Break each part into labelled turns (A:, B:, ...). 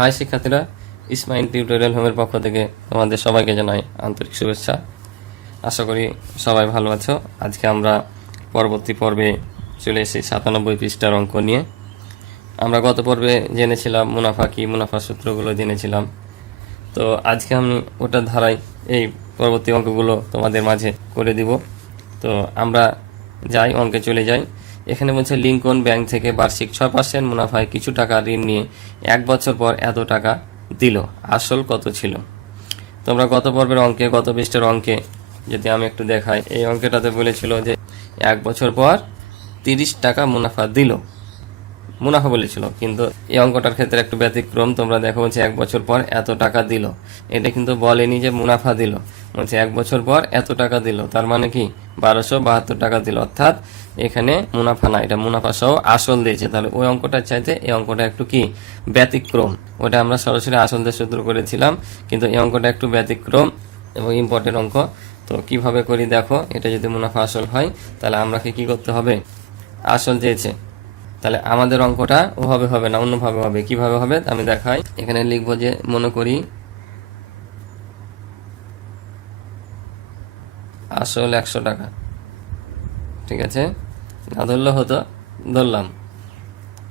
A: High শিক্ষার্থীরা, Ismail tutorial হোমের পক্ষ থেকে তোমাদের সবাইকে জানাই আন্তরিক শুভেচ্ছা। আশা করি সবাই ভালো আছো। আজকে আমরা পরবর্তী পর্বে চলে এসেছি সাতানব্বই পৃষ্ঠার অঙ্ক নিয়ে। আমরা গত পর্বে জেনেছিলাম মুনাফা কি মুনাফা সূত্রগুলো জেনেছিলাম। তো আজকে আমি ওটার ধারায় এই পরবর্তী অঙ্কগুলো তোমাদের মাঝে করে দিব। তো আমরা যাই, অঙ্কে চলে যাই। এখানে বলছে, লিঙ্কন ব্যাংক থেকে বার্ষিক ছয় পার্সেন্ট মুনাফায় কিছু টাকা ঋণ নিয়ে এক বছর পর এত টাকা দিল। আসল কত ছিল? তোমরা গত পর্বের অঙ্কে, গত পৃষ্ঠের অঙ্কে যদি আমি একটু দেখাই, এই অঙ্কেটাতে বলেছিল যে এক বছর পর তিরিশ টাকা মুনাফা দিল। মুনাফা বলেছিল, কিন্তু এই অঙ্কটার ক্ষেত্রে একটু ব্যতিক্রম। তোমরা দেখো বলছে এক বছর পর এত টাকা দিল। এটা কিন্তু বলেনি যে মুনাফা দিল। বলছে এক বছর পর এত টাকা দিল, তার মানে কি? বারোশো বাহাত্তর টাকা দিল। অর্থাৎ এখানে মুনাফা না এটা মুনাফা সহ আসল দিয়েছে। তাহলে ওই অঙ্কটার চাইতে এই অঙ্কটা একটু কি? ব্যতিক্রম। ওটা আমরা সরাসরি আসল দিয়ে সূত্র করেছিলাম, কিন্তু এই অঙ্কটা একটু ব্যতিক্রম এবং ইম্পর্টেন্ট অঙ্ক। তো কীভাবে করি দেখো, এটা যদি মুনাফা আসল হয়, তাহলে আমাকে কি করতে হবে? আসল দিয়েছে। তাহলে আমাদের অঙ্কটা ওভাবে হবে না, অন্যভাবে হবে। কীভাবে হবে? আমি দেখাই। এখানে লিখব যে মনে করি আসল একশো টাকা। ঠিক আছে? না ধরলে হতো। ধরলাম।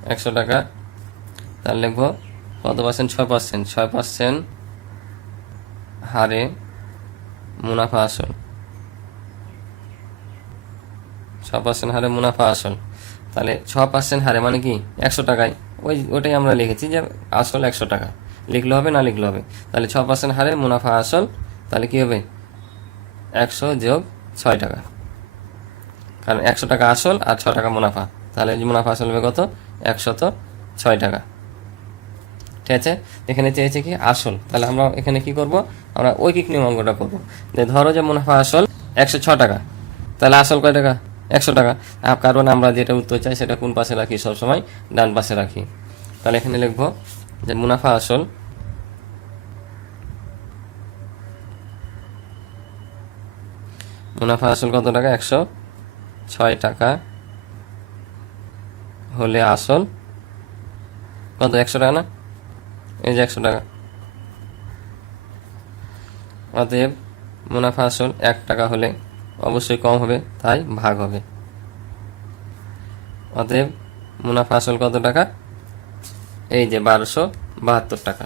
A: একশো টাকা। তাহলে লিখব কত পার্সেন্ট ছয় পার্সেন্ট ছয় পার্সেন্ট হারে মুনাফা আসল। ছ পার্সেন্ট হারে মুনাফা আসল। তাহলে ছ পার্সেন্ট হারে মানে কি? একশো টাকায়। ওই ওটাই আমরা লিখেছি যে আসল একশো টাকা। লিখলে হবে, না লিখলে হবে? তাহলে ছ পার্সেন্ট হারে মুনাফা আসল, তাহলে কি হবে? একশো যোগ ছয় টাকা। কারণ একশো টাকা আসল আর ছ টাকা মুনাফা। তাহলে মুনাফা আসল হবে কত? একশত ছয় টাকা। ঠিক আছে? এখানে চেয়েছে কি? আসল। তাহলে আমরা এখানে কি করব? আমরা ঐকিক নিয়ম অঙ্কটা করব ধরো যে মুনাফা আসল একশো ছ টাকা। তাহলে আসল কয় টাকা? একশো টাকা। কারণ আমরা যেটা উত্তর চাই, সেটা কোন পাশে রাখি? সবসময় ডান পাশে রাখি। তাহলে এখানে লিখব যে মুনাফা আসল। মুনাফা আসল কত টাকা? একশো ছয় টাকা হলে আসল। কত? একশো টাকা না? এই যে একশো টাকা। অতএব মুনাফা আসল এক টাকা হলে অবশ্যই কম হবে, তাই ভাগ হবে। অতএব মুনাফা আসল কত টাকা? এই যে বারোশো বাহাত্তর টাকা।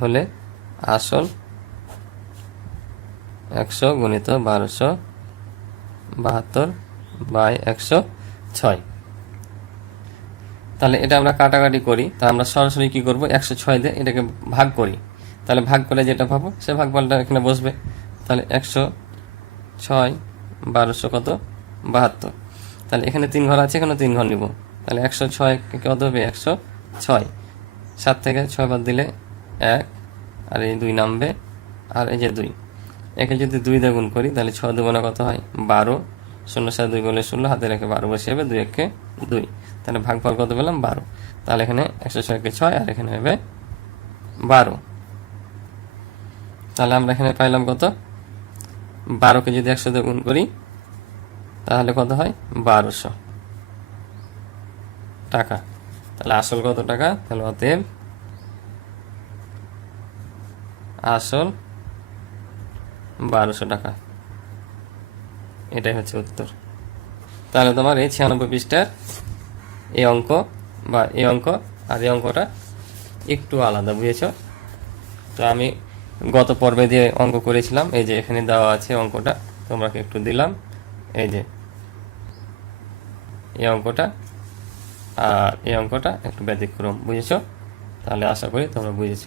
A: হলে আসল একশো গুণিত বারোশো বাহাত্তর বাই একশো ছয়। তাহলে এটা আমরা কাটাকাটি করি, তা আমরা সরাসরি কি করব? একশো ছয় দিয়ে এটাকে ভাগ করি। তাহলে ভাগ করে যেটা পাবো, সে ভাগফলটা এখানে বসবে। তাহলে একশো ছয় বারোশো কত? বাহাত্তর। তাহলে এখানে তিন ঘর আছে, এখানে তিন ঘর নিব। তাহলে একশো ছয় কত হবে? একশো ছয়। সাত থেকে ছয় বাদ দিলে এক, আর এই দুই নামবে, আর এই যে দুই। একে যদি দুই দিয়ে গুণ করি, তাহলে ছয় দুগুণে কত হয়? বারো। শূন্য সাত দুই বলে ষোলো হাতে রেখে বারো বসে যাবে দুই একে দুই। তাহলে ভাগফল কত পেলাম? বারো। তাহলে এখানে একশো ছয়কে ছয়, আর এখানে হবে বারো। তাহলে আমরা এখানে পাইলাম কত? বারোকে যদি দিয়ে গুণ করি, তাহলে কত হয়? বারোশো টাকা। তাহলে আসল কত টাকা? তাহলে অতএব আসল বারোশো টাকা। এটাই হচ্ছে উত্তর। তাহলে তোমার এই ছিয়ানব্বই পৃষ্ঠার এই অঙ্ক বা এই অঙ্ক আর এই অঙ্কটা একটু আলাদা, বুঝেছ? তো আমি গত পর্বে যে অঙ্ক করেছিলাম, এই যে এখানে দেওয়া আছে অঙ্কটা তোমরাকে একটু দিলাম। এই যে, এই অঙ্কটা, আর এই অঙ্কটা একটু ব্যতিক্রম, বুঝেছ? তাহলে আশা করি তোমরা বুঝেছ।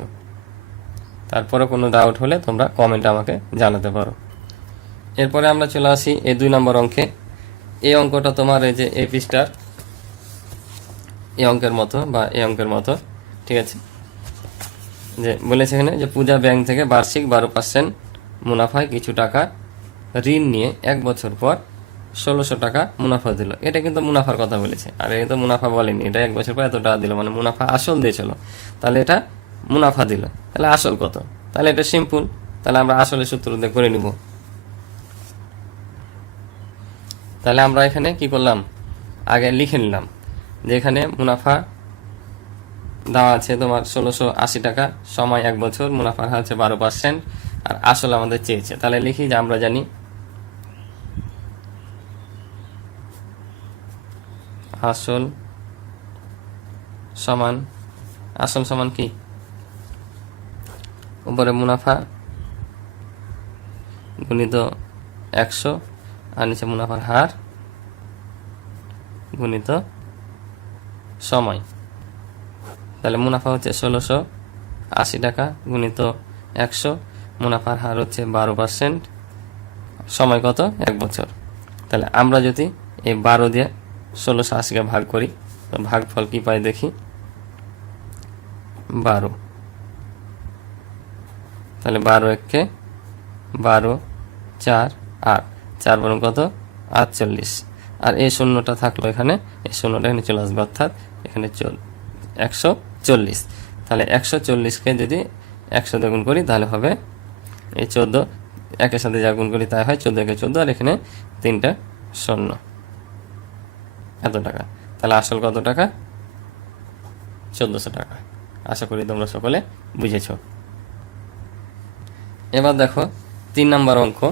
A: তারপরে কোনো ডাউট হলে তোমরা কমেন্ট আমাকে জানাতে পারো। এরপরে আমরা চলে আসি এই দুই নম্বর অঙ্কে। এই অঙ্কটা তোমার এই যে এই পৃষ্ঠার এই অঙ্কের মতো বা এই অঙ্কের মতো, ঠিক আছে? যে বলেছে এখানে যে পূজা ব্যাংক থেকে বার্ষিক বারো পার্সেন্ট মুনাফায় কিছু টাকা ঋণ নিয়ে এক বছর পর ষোলোশো টাকা মুনাফা দিল। এটা কিন্তু মুনাফার কথা বলেছে। আর এটা তো মুনাফা বলেনি। এটা এক বছর পর এত টাকা দিল। মানে মুনাফা আসল দিয়েছিল। তাহলে এটা মুনাফা দিল। তাহলে আসল কত? তাহলে এটা সিম্পল। তাহলে আমরা আসলে সূত্র দিয়ে করে নিব। তাহলে আমরা এখানে কি করলাম? আগে লিখে নিলাম যে এখানে মুনাফা দেওয়া আছে তোমার ষোলোশো আশি টাকা। সময় এক বছর, মুনাফার হার হচ্ছে বারো পার্সেন্ট আর আসল আমাদের চেয়েছে। তাহলে লিখি যে আমরা জানি। আসল সমান আসল সমান কি? উপরে মুনাফা গুণিত একশো, আর নিচে মুনাফার হার গুণিত সময়। তাহলে মুনাফা হচ্ছে ষোলোশো আশি টাকা গুণিত একশো। মুনাফার হার হচ্ছে বারো পার্সেন্ট। সময় কত? এক বছর। তাহলে আমরা যদি এই বারো দিয়ে ষোলোশো আশিকে ভাগ করি, তো ভাগফল কী পাই দেখি? বারো। তাহলে বারো এককে বারো, চার, আট। চার বরং কত? আটচল্লিশ। আর এই শূন্যটা থাকল এখানে। এই শূন্যটা এখানে চলে আসবে, অর্থাৎ এখানে চল একশো। চল্লিশ। তাহলে একশো চল্লিশকে যদি একশো গুণ করি, তাহলে হবে এই চোদ্দ। একের সাথে যা গুণ করি, তাই হয় চোদ্দ একে চোদ্দ, আর এখানে তিনটা শূন্য। এত টাকা। তাহলে আসল কত টাকা? চোদ্দোশো টাকা। আশা করি তোমরা সকলে বুঝেছ। এবার দেখো তিন নাম্বার অঙ্ক।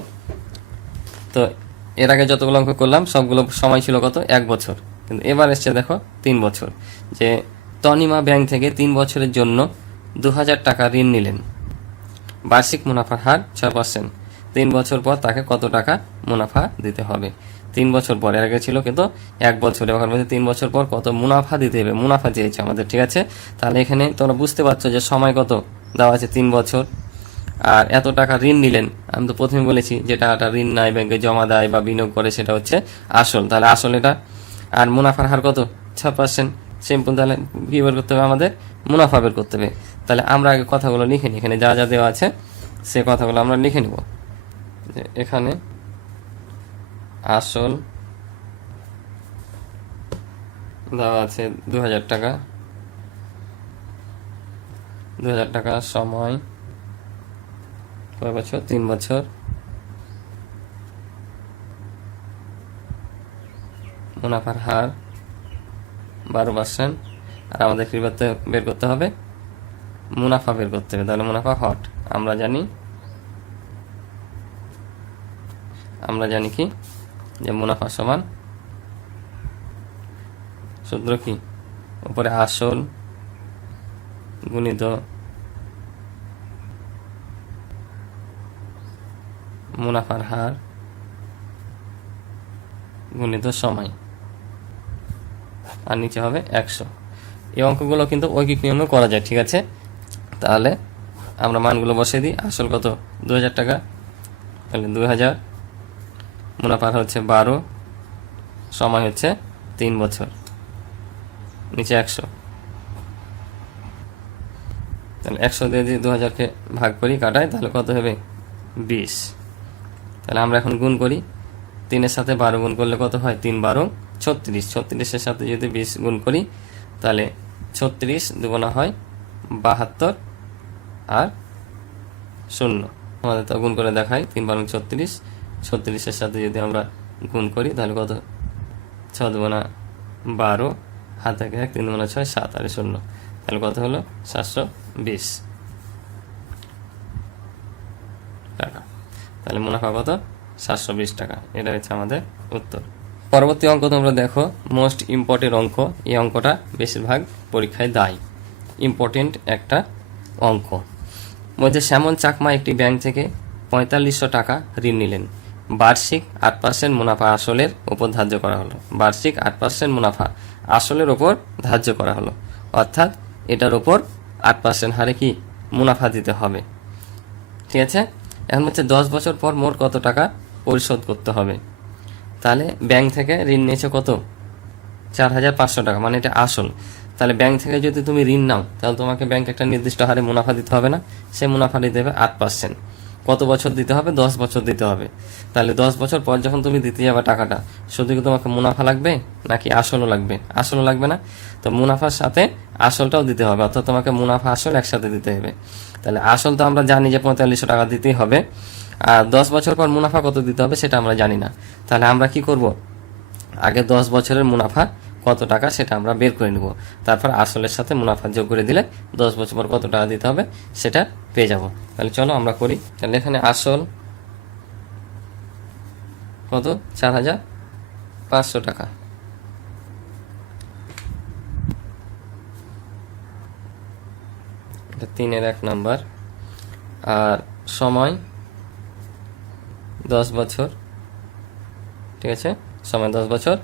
A: তো এর আগে যতগুলো অঙ্ক করলাম, সবগুলো সময় ছিল কত? এক বছর। কিন্তু এবার এসছে দেখো তিন বছর। যে তনিমা ব্যাংক থেকে তিন বছরের জন্য দু হাজার টাকা ঋণ নিলেন। বার্ষিক মুনাফার হার ছয় পার্সেন্ট তিন বছর পর তাকে কত টাকা মুনাফা দিতে হবে? তিন বছর পর, এর আগে ছিল কিন্তু এক বছর, এবার বলছে তিন বছর পর কত মুনাফা দিতে হবে, মুনাফা চেয়েছে আমাদের, ঠিক আছে? তাহলে এখানে তোমরা বুঝতে পারছ যে সময় কত দেওয়া আছে তিন বছর। আর এত টাকা ঋণ নিলেন, আমি তো প্রথমে বলেছি যে টাকাটা ঋণ নাই, ব্যাংকে জমা দেয় বা বিনিয়োগ করে, সেটা হচ্ছে আসল। তাহলে আসল এটা। আর মুনাফার হার কত? ছ পার্সেন্ট সিম্পল তাহলে কি বের করতে হবে আমাদের, মুনাফা বের করতে হবে। তাহলে আমরা আগে কথাগুলো লিখে নিই, এখানে যা যা দেওয়া আছে, সে কথাগুলো আমরা লিখে নিব। যে এখানে আসল দেওয়া আছে দু হাজার টাকা। দু হাজার টাকা সময় কয় বছর? তিন বছর। মুনাফার হার বারো পার্সেন্ট আর আমাদের কি করতে বের করতে হবে। মুনাফা বের করতে হবে। তাহলে মুনাফা হট। আমরা জানি আমরা জানি কি? যে মুনাফা সমান সূত্র কি? উপরে আসল গুণিত মুনাফার হার গুণিত সময়। আর নিচে হবে একশো। এই অঙ্কগুলো কিন্তু ঐকিক নিয়মে করা যায়, ঠিক আছে? তাহলে আমরা মানগুলো বসিয়ে দিই। আসল কত? দু হাজার টাকা। তাহলে দু হাজার মুনাফার হচ্ছে বারো, সময় হচ্ছে তিন বছর। নিচে একশো। তাহলে একশো দিয়ে যদি দু হাজারকে ভাগ করি, কাটাই, তাহলে কত হবে? বিশ। তাহলে আমরা এখন গুণ করি। তিনের সাথে বারো গুণ করলে কত হয়? তিন বারো। ছত্রিশ, ছত্রিশের সাথে যদি বিশ গুণ করি, তাহলে ছত্রিশ দুগুণা হয় বাহাত্তর আর শূন্য। আমাদের তো গুণ করে দেখাই, তিন বারো ছত্রিশ। ছত্রিশের সাথে যদি আমরা গুণ করি, তাহলে কত? ছ দুগুণা বারো, হাত থেকে এক, তিন দুগুণা ছয়, সাত আর শূন্য। তাহলে কত হলো? সাতশো বিশ। টাকা। তাহলে মুনাফা কত? সাতশো বিশ টাকা। এটা হচ্ছে আমাদের উত্তর। পরবর্তী অঙ্ক তোমরা দেখো মোস্ট ইম্পর্টেন্ট অঙ্ক, এই অঙ্কটা বেশিরভাগ পরীক্ষায় দায়। ইম্পর্টেন্ট একটা অঙ্ক। বলছে শ্যামন চাকমা একটি ব্যাংক থেকে পঁয়তাল্লিশশো টাকা ঋণ নিলেন। বার্ষিক আট পার্সেন্ট মুনাফা আসলের ওপর ধার্য করা হলো। বার্ষিক আট পার্সেন্ট মুনাফা আসলের ওপর ধার্য করা হলো। অর্থাৎ এটার ওপর আট পার্সেন্ট হারে কি মুনাফা দিতে হবে। ঠিক আছে? এখন হচ্ছে দশ বছর পর মোট কত টাকা পরিশোধ করতে হবে? তাহলে ব্যাংক থেকে ঋণ নিয়েছে কত? চার হাজার পাঁচশো টাকা মানে এটা আসল। তাহলে ব্যাংক থেকে যদি তুমি ঋণ নাও, তাহলে তোমাকে ব্যাংক একটা নির্দিষ্ট হারে মুনাফা দিতে হবে না। সে মুনাফা দিতে হবে আট পার্সেন্ট কত বছর দিতে হবে? দশ বছর দিতে হবে। তাহলে দশ বছর পর যখন তুমি দিতে যাবে টাকাটা, শুধু কি তোমাকে মুনাফা লাগবে নাকি আসলও লাগবে? আসলও লাগবে না? তো মুনাফার সাথে আসলটাও দিতে হবে, অর্থাৎ তোমাকে মুনাফা আসল একসাথে দিতে হবে। তাহলে আসল তো আমরা জানি যে পঁয়তাল্লিশশো টাকা দিতেই হবে। আর দশ বছর পর মুনাফা কত দিতে হবে সেটা আমরা জানি না। তাহলে আমরা কি করব? আগে দশ বছরের মুনাফা কত টাকা সেটা আমরা বের করে নেব। তারপর আসলের সাথে মুনাফা যোগ করে দিলে দশ বছর পর কত টাকা দিতে হবে সেটা পেয়ে যাব। তাহলে চলো আমরা করি। তাহলে এখানে আসল কত? চার হাজার পাঁচশো টাকা। তিনের এক নাম্বার। আর সময় দশ বছর। ঠিক আছে? সময় দশ বছর।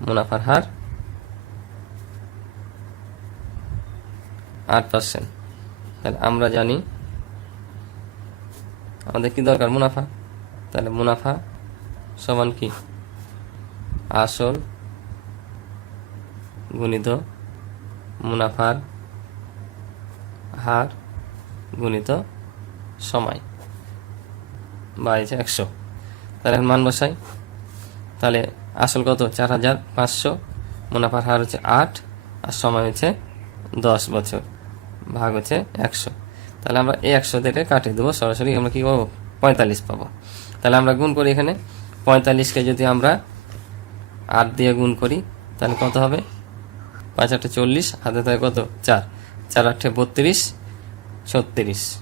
A: মুনাফার হার আট পার্সেন্ট তাহলে আমরা জানি আমাদের কি দরকার মুনাফা? তাহলে মুনাফা সমান কি? আসল গুণিত মুনাফার হার গুণিত সময়। বাড়িছে একশো। তাহলে এখন মান বসাই। তাহলে আসল কত চার হাজার পাঁচশো। মুনাফার হার হচ্ছে আট, আর সময় হচ্ছে দশ বছর। ভাগ হচ্ছে একশো। তাহলে আমরা এই একশো থেকে কাটিয়ে দেবো। সরাসরি আমরা কী পাবো? পঁয়তাল্লিশ পাবো। তাহলে আমরা গুণ করি এখানে। পঁয়তাল্লিশকে যদি আমরা আট দিয়ে গুণ করি, তাহলে কত হবে? পাঁচ আটে চল্লিশ, হাতে থাকে কত? চার। চার আটে বত্রিশ, ছত্রিশ।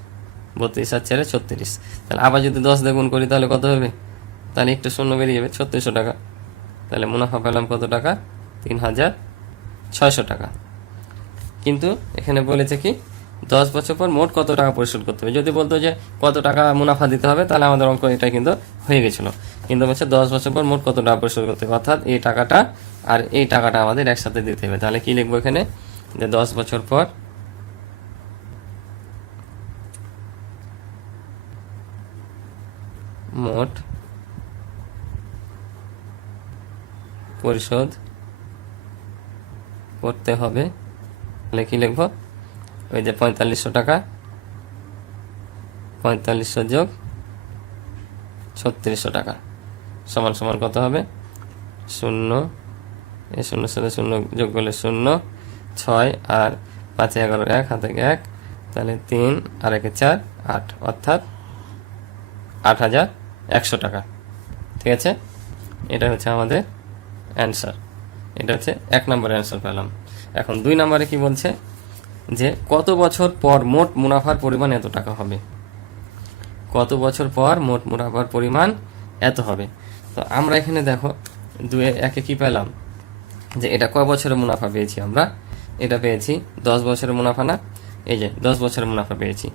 A: বত্রিশ আর চারে ছত্রিশ। তাহলে আবার যদি দশ দিয়ে গুণ করি, তাহলে কত হবে? তাহলে একটু শূন্য বেরিয়ে যাবে, ছত্রিশশো টাকা। তাহলে মুনাফা পেলাম কত টাকা? তিন হাজার ছয়শো টাকা। কিন্তু এখানে বলেছে কি, দশ বছর পর মোট কত টাকা পরিশোধ করতে হবে? যদি বলতো যে কত টাকা মুনাফা দিতে হবে, তাহলে আমাদের অঙ্ক এটা কিন্তু হয়ে গেছিল। কিন্তু বলছে দশ বছর পর মোট কত টাকা পরিশোধ করতে হবে? অর্থাৎ এই টাকাটা আর এই টাকাটা আমাদের একসাথে দিতে হবে। তাহলে কি লিখব এখানে? যে দশ বছর পর মোট পরিশোধ করতে হবে। তাহলে কি লিখব? ওই যে পঁয়তাল্লিশশো টাকা। পঁয়তাল্লিশশো যোগ ছত্রিশশো টাকা। সমান সমান কত হবে? শূন্য। এই শূন্যর সাথে শূন্য যোগ করলে শূন্য, ছয় আর পাঁচে এগারো, এক, হাতে এক। তাহলে তিন, আর একে চার, আট। অর্থাৎ আট হাজার একশো টাকা। ঠিক আছে? এটা হচ্ছে আমাদের অ্যান্সার। এটা হচ্ছে এক নম্বরের অ্যান্সার পেলাম। এখন দুই নম্বরে কি বলছে? যে কত বছর পর মোট মুনাফার পরিমাণ এত টাকা হবে? কত বছর পর মোট মুনাফার পরিমাণ এত হবে? তো আমরা এখানে দেখো, দুয়ে, একে কি পেলাম? যে এটা কয় বছরের মুনাফা পেয়েছি আমরা? এটা পেয়েছি দশ বছরের মুনাফা না? এই যে দশ বছরের মুনাফা পেয়েছি।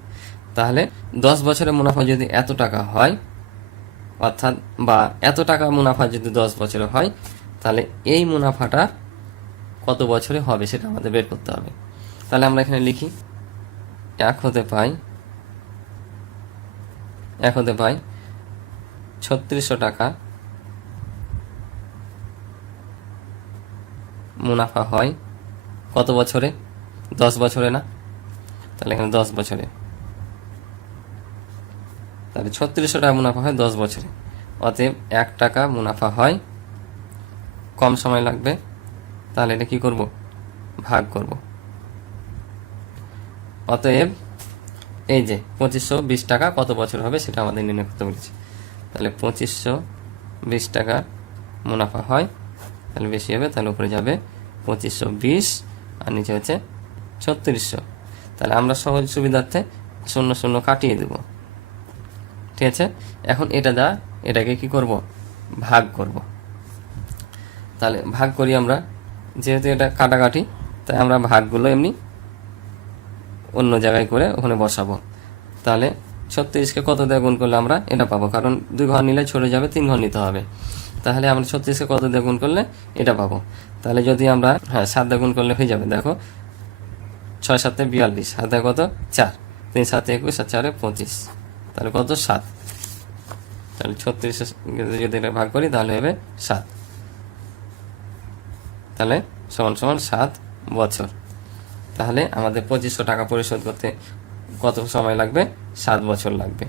A: তাহলে দশ বছরের মুনাফা যদি এত টাকা হয়, অর্থাৎ বা এত টাকা মুনাফা যদি দশ বছরে হয় তাহলে এই মুনাফাটা কত বছরে হবে সেটা আমাদের বের করতে হবে। তাহলে আমরা এখানে লিখি, এক হতে পাই, এক হতে পাই ছত্রিশশো টাকা মুনাফা হয় কত বছরে? দশ বছরে না? তাহলে এখানে দশ বছরে। তাহলে ছত্রিশশো টাকা মুনাফা হয় দশ বছরে। অতএব এক টাকা মুনাফা হয় কম সময় লাগবে, তাহলে এটা কি করব? ভাগ করব। অতএব এই যে পঁচিশশো বিশ টাকা কত বছর হবে সেটা আমাদের নির্ণয় করতে বলেছে। তাহলে পঁচিশশো বিশ টাকা মুনাফা হয়, তাহলে বেশি হবে, তাহলে উপরে যাবে পঁচিশশো বিশ আর নিচে হচ্ছে ছত্রিশশো। তাহলে আমরা সহজ সুবিধার্থে শূন্য শূন্য কাটিয়ে দেব। ঠিক আছে? এখন এটা দা, এটাকে কি করব? ভাগ করব। তাহলে ভাগ করি আমরা। যেহেতু এটা কাটাকাটি, তাই আমরা ভাগগুলো এমনি অন্য জায়গায় করে ওখানে বসাবো। তাহলে ছত্রিশকে কত দিয়ে গুণ করলে আমরা এটা পাবো? কারণ দুই ঘর নিলে ছড়ে যাবে, তিন ঘর নিতে হবে। তাহলে আমরা ছত্রিশকে কত দিয়ে গুণ করলে এটা পাবো? তাহলে যদি আমরা হ্যাঁ সাত দিয়ে গুণ করলে হয়ে যাবে, দেখো। ছয় সাতে বিয়াল্লিশ, সাত হাতে কত? চার। তিন সাতে একুশ আর চারে পঁচিশ। তাহলে কত? সাত। তাহলে ছত্রিশ যদি এটা ভাগ করি, তাহলে হবে সাত। তাহলে সমান সমান সাত বছর। তাহলে আমাদের পঁচিশশো টাকা পরিশোধ করতে কত সময় লাগবে? সাত বছর লাগবে।